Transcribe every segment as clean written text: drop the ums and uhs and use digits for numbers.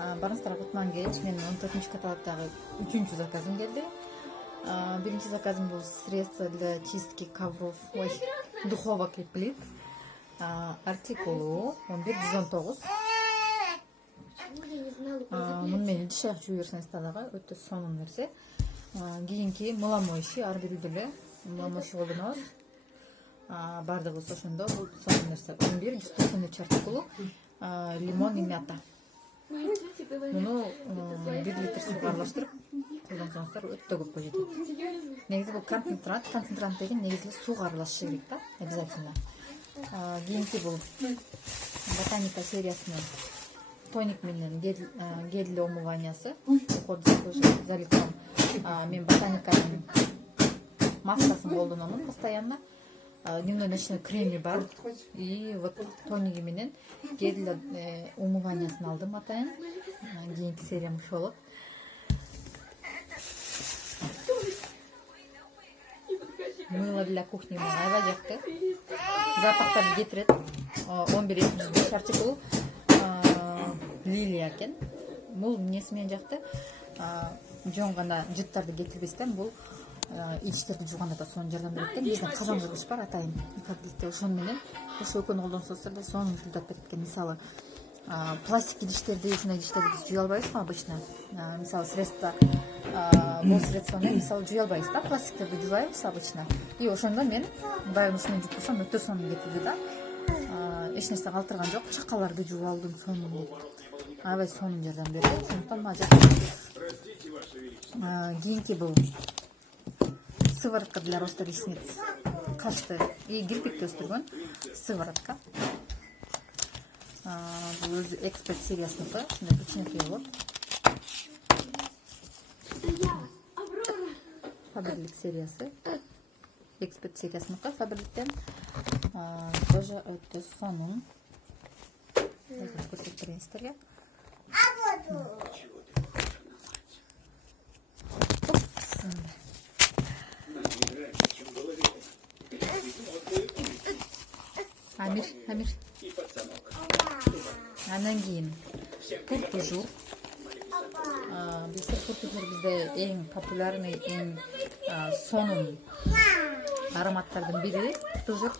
Барыңыздар кутман кеч. Менин 14 каталогдагы 3-чү заказым келди. Биринчи заказым бул средство для чистки ковров, духовок и плит. Артикулу 1119. Муну менен идиш аяк жуу берсеңиз дагы өтө сонун нерсе. Кийинки мыламоющий, ар бири деле мыламоющий колдонобуз. Бардыгыбыз ошондо бул сонун нерсе. 11-193 артикулу лимон и мята. Муну 1 литр сууга аралаштырып колдонсоңуздар өтө көп кетет. Негизи бул концентрат деген негизи сууга аралашышы керек да, обязательно. Кийинки бул ботаника сериясынын тоник менен гель умываниясы. Уходу залитом. Мен ботаниканын маскасын колдономун постоянно. Дневной ночной креми бар. И вот тониги менен гель умываниясын алдым атайын. Кийинки сериям ушул болот. Мыло для кухни аябай жакты. Запахтарды кетирет. 11-75 артикул лилия экен. Бул эмнеси менен жакты. Жонганда жыттарды кетирбестен бул ичтерди жууганда да сонун жардам берет экен. Биздин казан жуугуч бар атайын. Микроплитте ошону менен ошо экөөнү колдонсоңуздар да сонун жуудап берет экен. Мисалы пластик идиштерди, ушундай идиштерди биз жуя албайбыз го обычно. Мисалы средство бул средствону мисалы жуя албайбыз да, пластиктерди жуубайбыз обычно. И ошондо мен баягы ушуну жууп турсам өтө сонун кетти да. Эч нерсе калтырган жок. Чакаларды жууп алдым, сонун. Аябай сонун жардам берди. Ошондон мага жакты. Кийинки бул сыворотка для роста ресниц. Кашты и кирпикти өстүргөн сыворотка. Бул өзү эксперт сериясыныкы, ушундай кичинекей болот. Фаберлик сериясы. Эксперт сериясыныкы Фаберликтен. Тоже өтө сонун. Көрсөтүп берейин сиздерге. Амир. Андан кийин туртужур. Туртужур бизде эң популярный, эң сонун ароматтардын бири туртужур.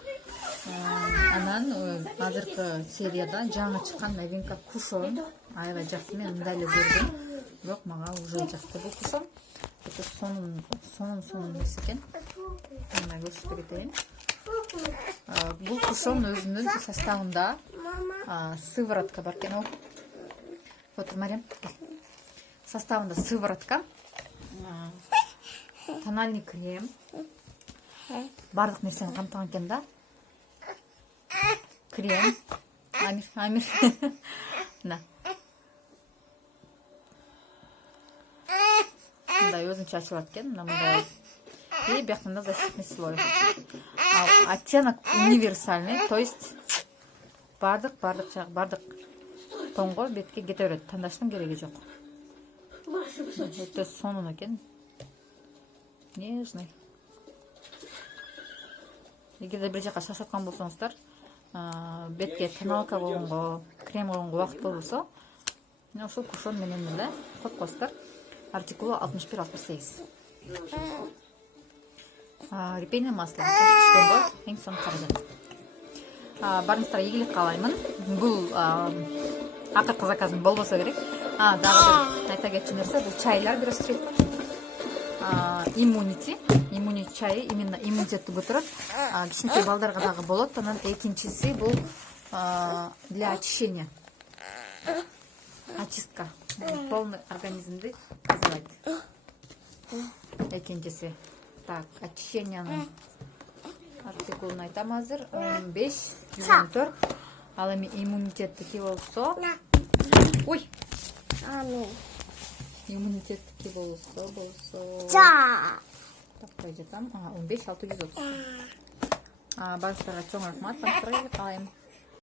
Анан азыркы серияда жаңы чыккан новинка кушон. Аябай жакты, мен мындай эле көрдүм. Бирок мага уже жакты бул кушон. Өтө сонун нерсе экен. Мына көрсөтүп кетейин. Бул кушон өзүнүн составында сыворотка бар экен. Вот, Мария. Составында сыворотка, тональный крем, бардык нерсени камтыган экен да. Крем. Амир. На. Мындай өзүнчө ачылат экен, мындай. И бияктан защитный слой. Оттенок универсальный, то есть бардык тонго бетке кете берет. Тандаштын кереги жок. Өтө сонун экен. Нежный. Эгерде бир жака шашаткан болсоңуздар, бетке тоналка болгонго, крем болгонго убакыт болбосо, ошол кушон менен эле коюп коесуздар. Артикулу 61-68. Репейное масло. Эң сонун каражат. Барыңыздар ийгилик каалаймын. Бул акыркы заказым болбосо керек. Дагы бир айта кетчү нерсе, бул чайлар бирөстүрөт. Иммунити чайы именно иммунитетти көтөрөт. Кичинекей балдарга дагы болот. Анан экинчиси бул для очищения. Очистка. Полный организмди тазалайт. Экинчиси. Так, очищениянын артикулун айтам азыр. 15-114. Ал эми иммунитеттики болсо. Ой. Иммунитеттики болсо. Таппай жатам. 15-630. Барыңыздарга чоң рахмат. Барыңыздарга каалайм.